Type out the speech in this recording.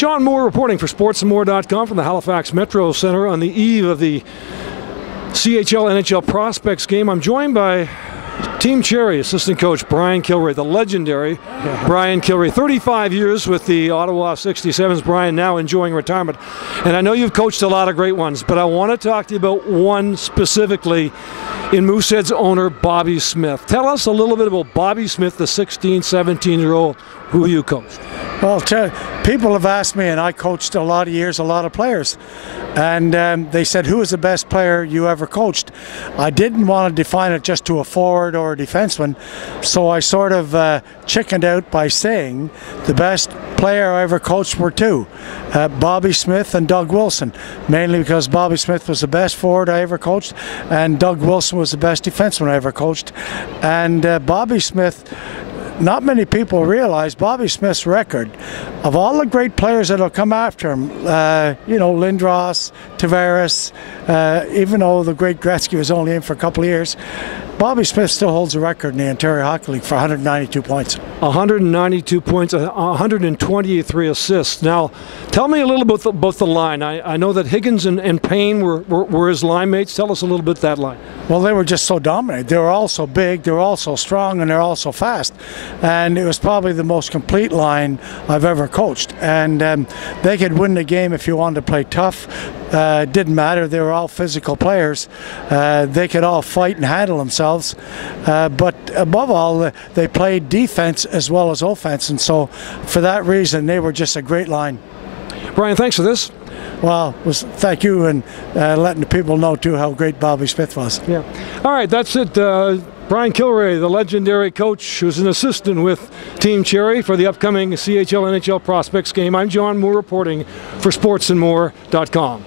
John Moore reporting for sportsandmore.com from the Halifax Metro Center on the eve of the CHL NHL Prospects game. I'm joined by Team Cherry assistant coach Brian Kilrea, the legendary Brian Kilrea. 35 years with the Ottawa 67s. Brian now enjoying retirement. And I know you've coached a lot of great ones, but I want to talk to you about one specifically in Moosehead's owner, Bobby Smith. Tell us a little bit about Bobby Smith, the 16, 17-year-old who you coached. Well, people have asked me, and I coached a lot of years, a lot of players, and they said, who is the best player you ever coached? I didn't want to define it just to a forward or a defenseman, so I sort of chickened out by saying the best player I ever coached were two, Bobby Smith and Doug Wilson, mainly because Bobby Smith was the best forward I ever coached, and Doug Wilson was the best defenseman I ever coached. And Bobby Smith, not many people realize Bobby Smith's record of all the great players that will come after him, Lindros, Tavares, even though the great Gretzky was only in for a couple of years, Bobby Smith still holds the record in the Ontario Hockey League for 192 points. 192 points, 123 assists. Now, tell me a little bit about the line. I know that Higgins and Payne were his line mates. Tell us a little bit that line. Well, they were just so dominant. They were all so big, they were all so strong, and they're all so fast. And it was probably the most complete line I've ever coached. And they could win the game if you wanted to play tough. Didn't matter. They were all physical players. They could all fight and handle themselves. But above all, they played defense as well as offense. And so for that reason, they were just a great line. Brian, thanks for this. Well, thank you, and letting the people know, too, how great Bobby Smith was. Yeah. All right, that's it. Brian Kilrea, the legendary coach who's an assistant with Team Cherry for the upcoming CHL NHL Prospects game. I'm John Moore reporting for sportsandmore.com.